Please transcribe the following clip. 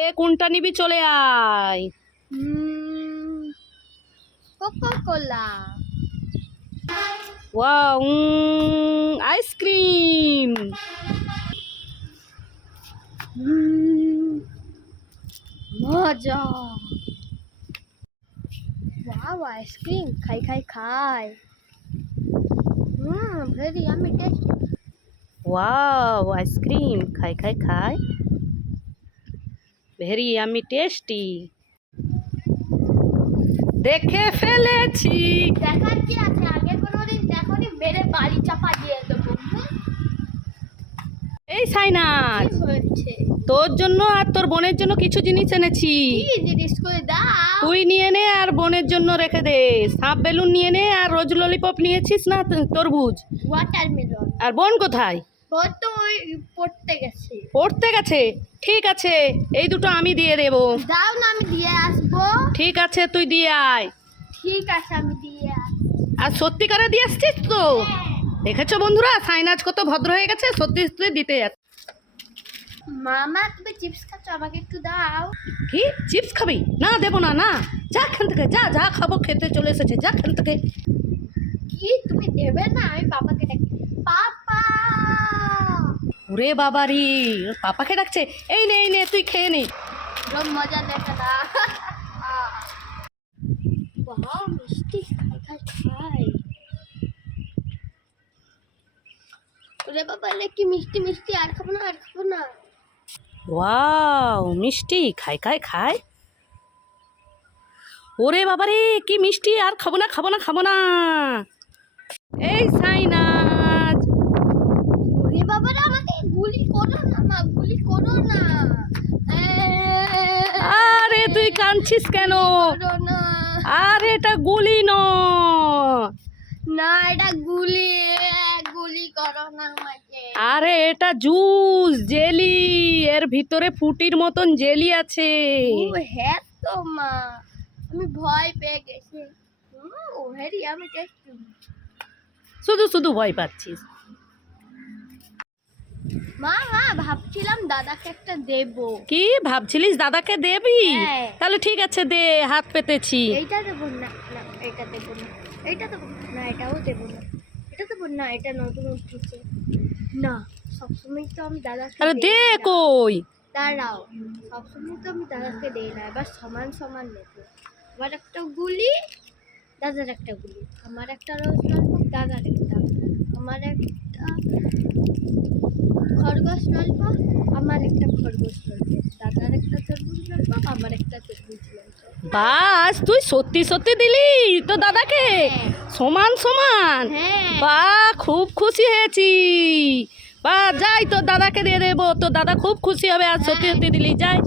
এ কোনটা নিবি চলে আয়। Coca Cola. Wow, ice cream. মজা। Wow, ice cream. খাই খাই খাই। Very yummy taste. Wow, ice cream খাই খাই খাই, ভেরি ইয়ামি টেস্টি। দেখে ফেলেছি। দেখার কি আছে, আগে কোনোদিন দেখোনি, বেড়ে বাড়ি চাপা দিয়ে দেবো। এই সাইনাজ, কি হয়েছে? তোর জন্য আর তোর বোনের জন্য কিছু জিনিস এনেছি। কি জিনিস করে দাও? তুই নিয়ে নে আর বোনের জন্য রেখে দে। সাপ বেলুন নিয়ে নে, আর রোজ ললিপপ নিয়েছিস না তরমুজ। ওয়াটারমেলন। আর বোন কোথায়? ও তো ওই পড়তে গেছে। পড়তে গেছে? ঠিক আছে, এই দুটো আমি দিয়ে দেবো। দাও না, আমি দিয়ে আসবো। ঠিক আছে, তুই দিয়ে আয়। ঠিক আছে, আমি দিয়ে আসবো। আর সত্যিকারে দিয়ে আসছিস তো? দেখেছো বন্ধুরা, সাইনাজ কত ভদ্র হয়ে গেছে, সত্যি সত্যি দিতে যাচ্ছে। মামা, তুমি চিপস খাচ্ছ, আমাকে একটু দাও। কি চিপস খাবি? না দেবো না, না যা এখান থেকে, যা যা খাবো খেতে চলে এসেছে, যা এখান থেকে। কি তুমি দেবে না? আমি পাপাকে ডাকি। পাপা। ওরে বাবা রে, ওর পাপাকে ডাকছে। এই নে এই নে, তুই খেয়ে নে। রম মজা দেখে না। বাহ, মিষ্টি। খাই খাই খাই। ওরে বাবা রে, কি মিষ্টি মিষ্টি। আর খাবো না, আর খাবো না। ওয়াও, মিষ্টি খাই খাই খাই। ওরে বাবা রে, কি মিষ্টি, আর খাবো না খাবো না খাবো না। এই সাইনাজ, ওরে বাবা রে, আমাকে গুলি করো না মা, গুলি করো না। আরে তুই কাঁদছিস কেন? করো না। আরে এটা গুলি নয়। না, এটা গুলি। গুলি করো না আমাকে। আরে এটা জুস জেলি, এর ভিতরে ফুটির মতন জেলি আছে। ও হ্যাঁ তো মা, আমি ভয় পেয়ে গেছি। ও হেরি, আমি টেস্ট। শুধু শুধু ভয় পাচ্ছিস। মা মা, ভাবছিলাম দাদাকে একটা দেব। কি ভাবছিলিস দাদাকে দেবি? হ্যাঁ। তাহলে ঠিক আছে দে, হাত পেতেছি। এইটা দেবো না, না এটা দেবো না, এটা দেবো না, এটাও দেবো না, এটা দেবো না, এটা নতুন উঠেছে না। সবসময় তো আমি দাদাকে আরে দে দেই না। কই। দাঁড়াও, সবসময় তো আমি দাদাকে দেই না, এবার সমান সমান নেবো। আমার একটা গুলি, দাদার একটা গুলি, আমার একটা রোজ ললিপপ, দাদার একটা, আমার একটা খরগোশ ললিপপ, আমার একটা খরগোশ ললিপপ, দাদার একটা তরমুজ ললিপপ, আমার একটা তরমুজ ললিপপ। বাস, তুই সত্যি সত্যি দিলি তো দাদাকে? হ্যাঁ। সমান সমান? হ্যাঁ। বা খুব খুশি হয়েছি। বা যাই, তোর দাদাকে দিয়ে দেবো, তোর দাদা খুব খুশি হবে, আর সত্যি সত্যি দিলি, যাই।